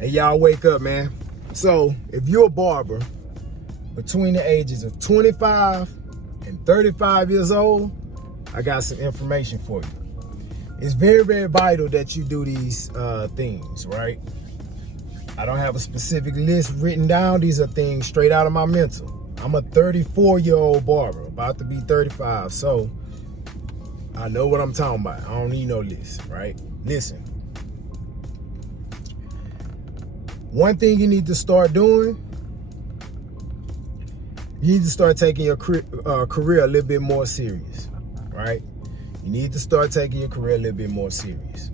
Hey, y'all wake up, man. So if you're a barber between the ages of 25 and 35 years old, I got some information for you. It's very, very vital that you do these things, right? I don't have a specific list written down. These are things straight out of my mental. I'm a 34-year-old barber, about to be 35, so I know what I'm talking about. I don't need no list, right? Listen. One thing you need to start doing, you need to start taking your career a little bit more serious, right? You need to start taking your career a little bit more serious.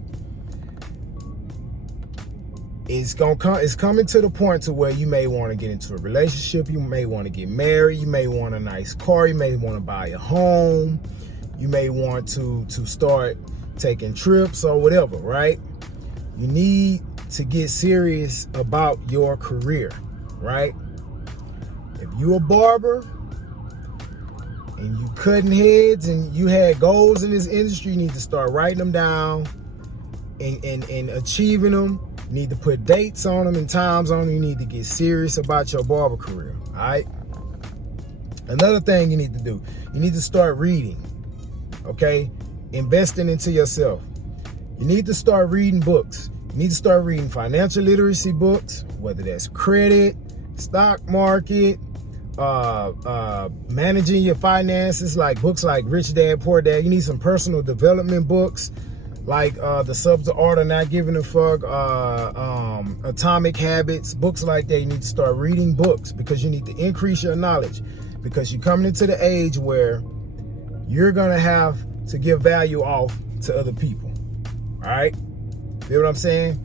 It's coming to the point to where you may want to get into a relationship, you may want to get married, you may want a nice car, you may want to buy a home, you may want to start taking trips or whatever, right? You need to get serious about your career, right? If you're a barber and you cutting heads and you had goals in this industry, you need to start writing them down and achieving them. You need to put dates on them and times on them. You need to get serious about your barber career, all right? Another thing you need to do, you need to start reading, okay? Investing into yourself. You need to start reading books. You need to start reading financial literacy books, whether that's credit, stock market, managing your finances, like books like Rich Dad, Poor Dad. You need some personal development books, like The Subtle Art of Not Giving a Fuck, Atomic Habits, books like that. You need to start reading books because you need to increase your knowledge, because you're coming into the age where you're gonna have to give value off to other people, all right? Feel what I'm saying?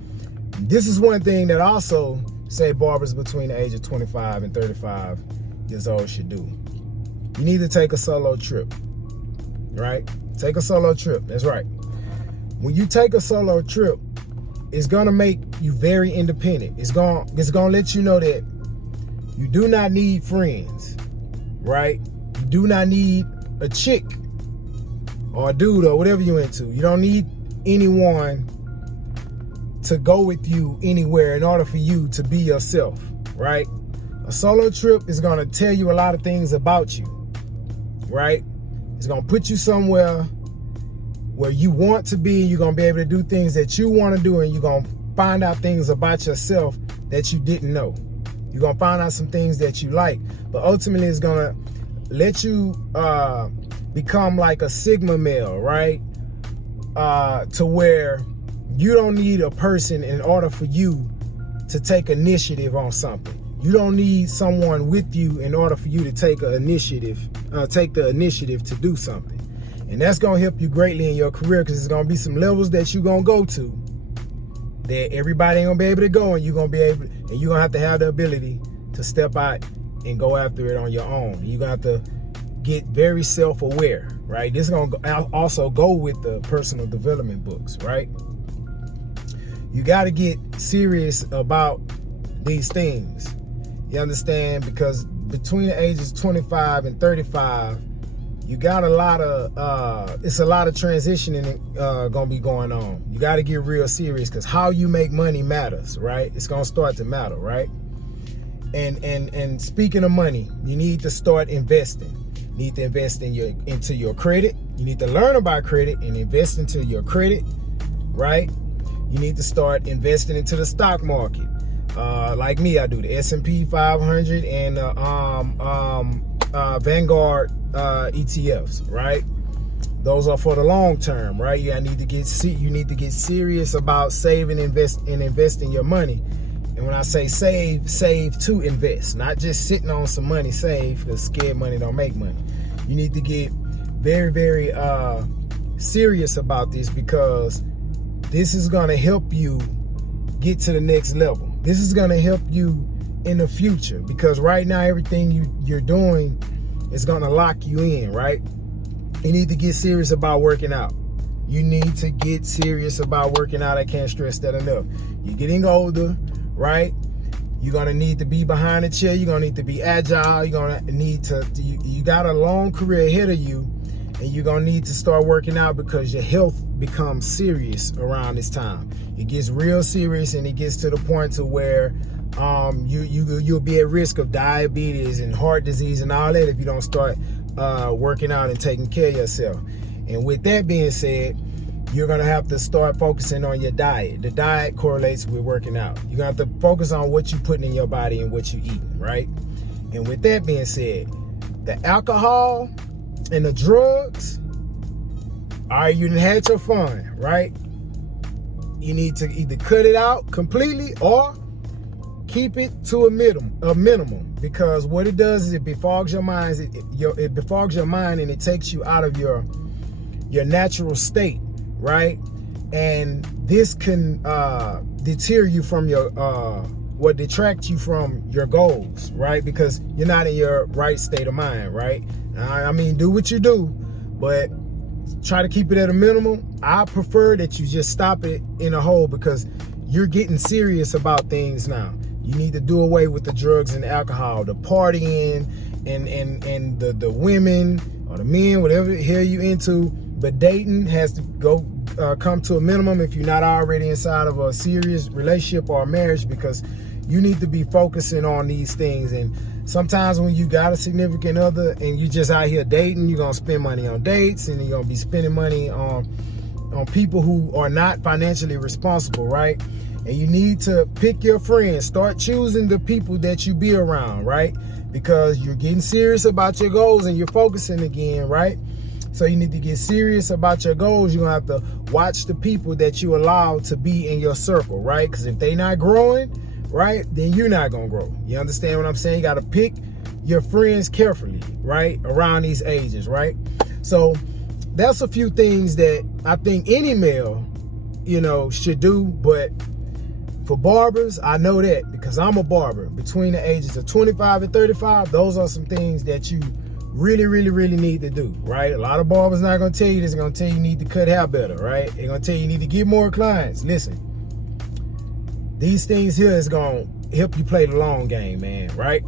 This is one thing that also say barbers between the age of 25 and 35 years old should do. You need to take a solo trip, right? Take a solo trip, that's right. When you take a solo trip, it's gonna make you very independent. It's gonna let you know that you do not need friends, right? You do not need a chick or a dude or whatever you're into. You don't need anyone to go with you anywhere in order for you to be yourself, right? A solo trip is gonna tell you a lot of things about you, right? It's gonna put you somewhere where you want to be. You're gonna be able to do things that you wanna do, and you're gonna find out things about yourself that you didn't know. You're gonna find out some things that you like, but ultimately it's gonna let you become like a Sigma male, right? To where you don't need a person in order for you to take initiative on something. You don't need someone with you in order for you to take the initiative to do something. And that's gonna help you greatly in your career, because there's gonna be some levels that you're gonna go to that everybody ain't gonna be able to go, and you're gonna have to have the ability to step out and go after it on your own. You're gonna have to get very self-aware, right? This is gonna also go with the personal development books, right? You got to get serious about these things. You understand? Because between the ages 25 and 35, you got it's a lot of transitioning gonna be going on. You got to get real serious, because how you make money matters, right? It's gonna start to matter, right? And speaking of money, you need to start investing. You need to invest into your credit. You need to learn about credit and invest into your credit, right? You need to start investing into the stock market. Like me, I do the S&P 500 and Vanguard ETFs, right? Those are for the long term, right? You need to get serious about saving, investing your money. And when I say save to invest, not just sitting on some money, save, because scared money don't make money. You need to get very, very serious about this, because this is gonna help you get to the next level. This is gonna help you in the future, because right now everything you're doing is gonna lock you in, right? You need to get serious about working out. You need to get serious about working out. I can't stress that enough. You're getting older, right? You're gonna need to be behind a chair. You're gonna need to be agile. You're gonna need to, you got a long career ahead of you, and you're gonna need to start working out because your health becomes serious around this time. It gets real serious, and it gets to the point to where you'll be at risk of diabetes and heart disease and all that if you don't start working out and taking care of yourself. And with that being said, you're gonna have to start focusing on your diet. The diet correlates with working out. You're gonna have to focus on what you're putting in your body and what you're eating, right? And with that being said, the alcohol and the drugs, all right, you done had your fun, right? You need to either cut it out completely or keep it to a minimum, because what it does is it befogs your mind. It befogs your mind, and it takes you out of your natural state, right? And this can deter you from your detract you from your goals, right? Because you're not in your right state of mind, right? I mean, do what you do, but try to keep it at a minimum. I prefer that you just stop it in a hole, because you're getting serious about things now. You need to do away with the drugs and alcohol, the partying, and the women or the men, whatever the hell you into. But dating has to come to a minimum if you're not already inside of a serious relationship or a marriage, because you need to be focusing on these things. And sometimes when you got a significant other and you just out here dating, you're gonna spend money on dates, and you're gonna be spending money on people who are not financially responsible, right? And you need to pick your friends. Start choosing the people that you be around, right? Because you're getting serious about your goals and you're focusing again, right? So you need to get serious about your goals. You're going to have to watch the people that you allow to be in your circle, right? Because if they not growing, right, then you're not going to grow. You understand what I'm saying? You got to pick your friends carefully, right, around these ages, right? So that's a few things that I think any male, should do. But for barbers, I know that because I'm a barber. Between the ages of 25 and 35, those are some things that you really, really, really need to do, right? A lot of barbers not gonna tell you this. They're gonna tell you need to cut hair better, right? They're gonna tell you need to get more clients. Listen, these things here is gonna help you play the long game, man, right?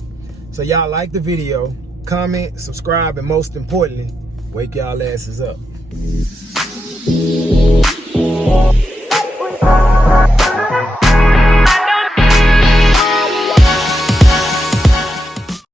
So y'all like the video, comment, subscribe, and most importantly, wake y'all asses up.